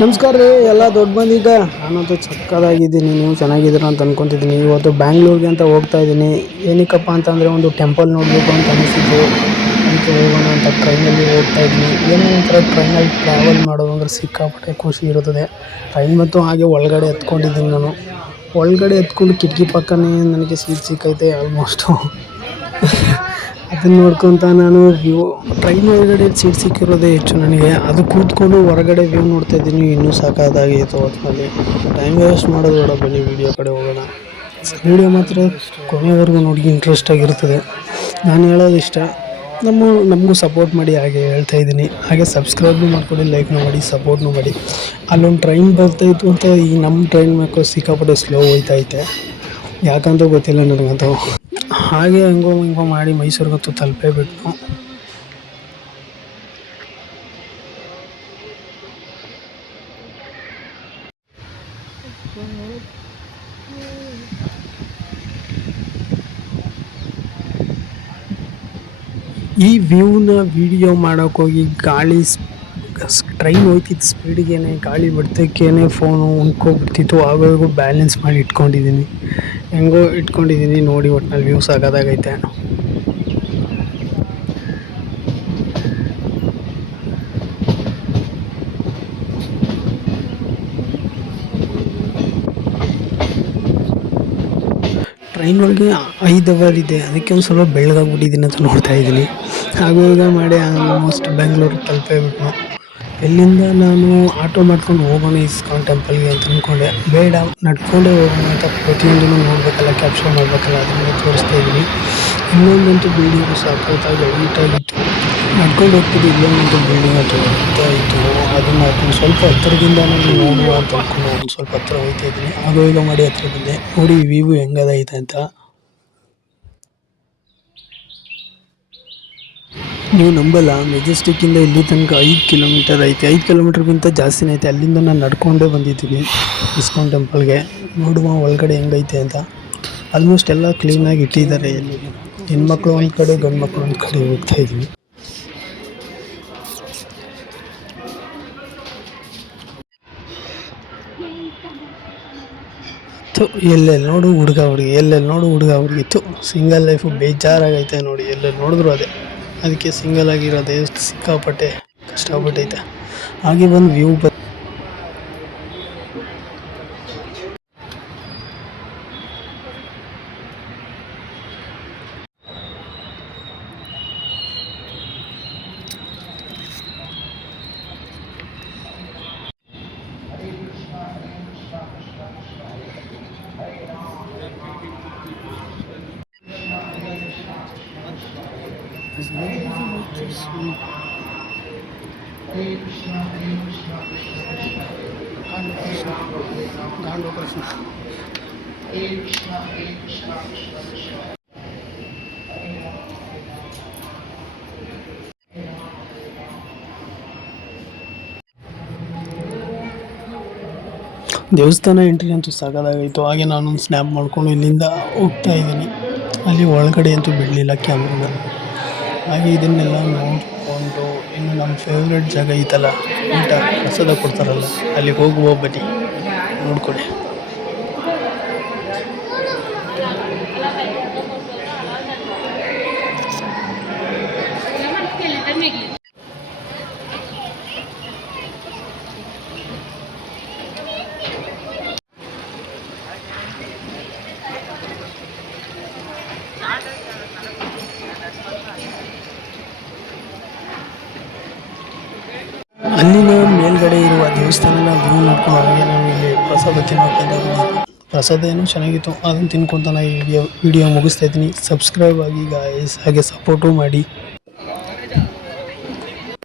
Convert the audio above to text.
ನಮಸ್ಕಾರ ರೀ ಎಲ್ಲ ದೊಡ್ಡ ಮಂದಿಗ. ನಾನಂತೂ ಚಕ್ಕದಾಗಿದ್ದೀನಿ, ನೀವು ಚೆನ್ನಾಗಿದ್ದೀರ ಅಂತ ಅನ್ಕೊತಿದ್ದೀನಿ. ಇವತ್ತು ಬ್ಯಾಂಗ್ಳೂರ್ಗೆ ಅಂತ ಹೋಗ್ತಾ ಇದ್ದೀನಿ. ಏನಕ್ಕಪ್ಪ ಅಂತಂದರೆ ಒಂದು ಟೆಂಪಲ್ ನೋಡಬೇಕು ಅಂತ ಅನಿಸಿತು, ಅದಕ್ಕೆ ಹೋಗೋಣ ಅಂತ ಟ್ರೈನಲ್ಲಿ ಹೋಗ್ತಾ ಇದ್ದೀನಿ. ಏನೋ ಒಂಥರ ಟ್ರೈನಲ್ಲಿ ಟ್ರಾವೆಲ್ ಮಾಡೋದು ಅಂದರೆ ಸಿಕ್ಕಾಪಟ್ಟೆ ಖುಷಿ ಇರುತ್ತದೆ. ಟ್ರೈನ್ ಮತ್ತು ಹಾಗೆ ಒಳಗಡೆ ಎತ್ಕೊಂಡಿದ್ದೀನಿ ನಾನು. ಒಳಗಡೆ ಎತ್ಕೊಂಡು ಕಿಟಕಿ ಪಕ್ಕನೇ ನನಗೆ ಸೀಟ್ ಸಿಕ್ಕೈತೆ ಆಲ್ಮೋಸ್ಟು. ಅದನ್ನು ನೋಡ್ಕೊತ ನಾನು ಟ್ರೈನ್ ಒಳಗಡೆ ಸೀಟ್ ಸಿಕ್ಕಿರೋದೇ ಹೆಚ್ಚು ನನಗೆ. ಅದು ಕೂತ್ಕೊಂಡು ಹೊರಗಡೆ ವ್ಯೂ ನೋಡ್ತಾ ಇದ್ದೀನಿ, ಇನ್ನೂ ಸಾಕಾದಾಗಿತ್ತು ಒಟ್ಟಿನಲ್ಲಿ. ಟೈಮ್ ವೇಸ್ಟ್ ಮಾಡೋದು ಬೇಡ, ಬನ್ನಿ ವೀಡಿಯೋ ಕಡೆ ಹೋಗೋಣ. ವೀಡಿಯೋ ಮಾತ್ರ ಕೊನೆಯವರೆಗೂ ನೋಡಿ, ಇಂಟ್ರೆಸ್ಟ್ ಆಗಿರ್ತದೆ. ನಾನು ಹೇಳೋದಿಷ್ಟ, ನಮಗೂ ಸಪೋರ್ಟ್ ಮಾಡಿ ಹಾಗೆ ಹೇಳ್ತಾ ಇದ್ದೀನಿ. ಹಾಗೆ ಸಬ್ಸ್ಕ್ರೈಬ್ನು ಮಾಡ್ಕೊಳ್ಳಿ, ಲೈಕ್ನು ಮಾಡಿ, ಸಪೋರ್ಟ್ನು ಮಾಡಿ. ಅಲ್ಲೊಂದು ಟ್ರೈನ್ ಬರ್ತಾಯಿತ್ತು ಅಂತ ಈ ನಮ್ಮ ಟ್ರೈನ್ ಮೇಕೋ ಸಿಕ್ಕಾಪಟ್ಟೆ ಸ್ಲೋ ಹೋಯ್ತೈತೆ, ಯಾಕಂತ ಗೊತ್ತಿಲ್ಲ ನನಗಂತೂ. ಹಾಗೆ ಹಂಗೋ ಹಿಂಗೋ ಮಾಡಿ ಮೈಸೂರಿಗಂತೂ ತಲುಪೇ ಬಿಟ್ಟು. ಈ ವ್ಯೂನ ವಿಡಿಯೋ ಮಾಡೋಕ್ಕೋಗಿ ಟ್ರೈನ್ ಹೋಯ್ತಿದ್ದು ಸ್ಪೀಡಿಗೆ ಗಾಳಿ ಬಡ್ತಕ್ಕೇ ಫೋನು ಉಣ್ಕೊಬಿಡ್ತಿತ್ತು. ಆಗೋಗೂ ಬ್ಯಾಲೆನ್ಸ್ ಮಾಡಿ ಇಟ್ಕೊಂಡಿದ್ದೀನಿ, ಹೆಂಗೋ ಇಟ್ಕೊಂಡಿದ್ದೀನಿ. ನೋಡಿ ಒಟ್ಟಿನಲ್ಲಿ ವ್ಯೂ ಸಾಕಾದಾಗೈತೆ. ಟ್ರೈನ್ ಒಳಗೆ 5 ಅವರ್ ಇದೆ, ಅದಕ್ಕೆ ಒಂದು ಸ್ವಲ್ಪ ಬೆಳ್ಳಗಾಗ್ಬಿಟ್ಟಿದ್ದೀನಿ ಅಂತ ನೋಡ್ತಾ ಇದ್ದೀನಿ. ಹಾಗೂ ಈಗ ಮಾಡಿ ಆಲ್ಮೋಸ್ಟ್ ಬೆಂಗಳೂರು ತಲುಪೇ ಬಿಟ್ಟು. ಎಲ್ಲಿಂದ ನಾನು ಆಟೋ ಮಾಡ್ಕೊಂಡು ಹೋಗೋಣ ಇಸ್ಕಾನ್ ಟೆಂಪಲ್ಗೆ ಅಂತ ಅಂದ್ಕೊಂಡೆ. ಬೇಡ, ನಡ್ಕೊಂಡೇ ಹೋಗೋಣ ಅಂತ ಪ್ರತಿಯೊಂದನ್ನು ನೋಡಬೇಕಲ್ಲ, ಕ್ಯಾಪ್ಚರ್ ಮಾಡಬೇಕಲ್ಲ, ಅದನ್ನು ತೋರಿಸ್ತಾ ಇದ್ದೀನಿ. ಇನ್ನೊಂದಂತೂ ಬಿಲ್ಡಿಂಗು ಸಾಕಾಗಿ ಹೈಟಾಗಿತ್ತು. ನಡ್ಕೊಂಡು ಹೋಗ್ತಿದ್ದು ಇಲ್ಲೊಂದಂತೂ ಬಿಲ್ಡಿಂಗ್ ಅಂತ ಹೋಗ್ತಾ ಇತ್ತು. ಅದನ್ನು ಹಾಕೊಂಡು ಸ್ವಲ್ಪ ಹತ್ತಿರದಿಂದ ನಾನು ನೋಡುವ ಅಂತ ಅಂದ್ಕೊಂಡು ಒಂದು ಸ್ವಲ್ಪ ಹತ್ತಿರ ಹೋಗ್ತಾ ಇದ್ದೀನಿ. ಆಗೋ ಈಗ ಮಾಡಿ ಹತ್ತಿರ ಬಂದೆ. ನೋಡಿ ವ್ಯೂ ಹೆಂಗದೈತೆ ಅಂತ. ನೀವು ನಂಬಲ್ಲ, ಮೆಜೆಸ್ಟಿಕ್ಕಿಂದ ಇಲ್ಲಿ ತನಕ 5 ಕಿಲೋಮೀಟರ್ ಐತೆ. 5 ಕಿಲೋಮೀಟರ್ಗಿಂತ ಜಾಸ್ತಿನೇ ಐತೆ. ಅಲ್ಲಿಂದ ನಾನು ನಡ್ಕೊಂಡೇ ಬಂದಿದ್ದೀನಿ ಇಸ್ಕಾನ್ ಟೆಂಪಲ್ಗೆ. ನೋಡುವ ಒಳಗಡೆ ಹೆಂಗೈತೆ ಅಂತ. ಆಲ್ಮೋಸ್ಟ್ ಎಲ್ಲ ಕ್ಲೀನಾಗಿ ಇಟ್ಟಿದ್ದಾರೆ. ಹೆಣ್ಮಕ್ಳು ಒಂದು ಕಡೆ, ಗಂಡು ಮಕ್ಕಳು ಒಂದು ಕಡೆ ಹೋಗ್ತಾ ಇದ್ವಿ. ಎಲ್ಲೆಲ್ಲಿ ನೋಡು ಹುಡುಗ ಹುಡುಗಿ, ಎಲ್ಲೆಲ್ಲಿ ನೋಡು ಹುಡುಗ ಹುಡುಗಿ. ಸಿಂಗಲ್ ಲೈಫು ಬೇಜಾರಾಗೈತೆ ನೋಡಿ, ಎಲ್ಲೆಲ್ಲಿ ನೋಡಿದ್ರು ಅದೇ. ಅದಕ್ಕೆ ಸಿಂಗಲ್ ಆಗಿರೋದೇ ಸಿಕ್ಕಾಪಟ್ಟೆ ಕಷ್ಟಪಟ್ಟೈತೆ. ಹಾಗೆ ಬಂದು ವ್ಯೂ ದೇವಸ್ಥಾನ ಎಂಟ್ರಿ ಅಂತೂ ಸಾಕಾದಾಗಿತ್ತು. ಹಾಗೆ ನಾನೊಂದು ಸ್ನ್ಯಾಪ್ ಮಾಡಿಕೊಂಡು ಇಲ್ಲಿಂದ ಹೋಗ್ತಾ ಇದ್ದೀನಿ. ಅಲ್ಲಿ ಒಳಗಡೆ ಅಂತೂ ಬಿಡಲಿಲ್ಲ ಕ್ಯಾಮ್ರಾನ. ಹಾಗೆ ಇದನ್ನೆಲ್ಲ ನೋಡಿಕೊಂಡು ಇನ್ನು ನಮ್ಮ ಫೇವ್ರೆಟ್ ಜಾಗ ಐತಲ್ಲ, ಊಟ ಪ್ರಸಾದ ಕೊಡ್ತಾರಲ್ಲ, ಅಲ್ಲಿಗೆ ಹೋಗುವ ಬನ್ನಿ, ನೋಡ್ಕೊಳ್ಳಿ. ಅಲ್ಲಿನ ಮೇಲ್ಗಡೆ ಇರುವ ದೇವಸ್ಥಾನನ ವ್ಯೂ ನೋಡ್ಕೊಂಡು ಹಾಗೆ ನಾವು ಇಲ್ಲಿ ಪ್ರಸಾದ ತಿನ್ನೋಕ್ಕಿಂತ ಪ್ರಸಾದ ಏನೂ ಚೆನ್ನಾಗಿತ್ತು. ಅದನ್ನು ತಿನ್ಕೊತ ನಾನು ಈ ವಿಡಿಯೋ ಮುಗಿಸ್ತಾ ಇದ್ದೀನಿ. ಸಬ್ಸ್ಕ್ರೈಬ್ ಆಗಿ ಗಾಯ್ಸ್, ಹಾಗೆ ಸಪೋರ್ಟು ಮಾಡಿ.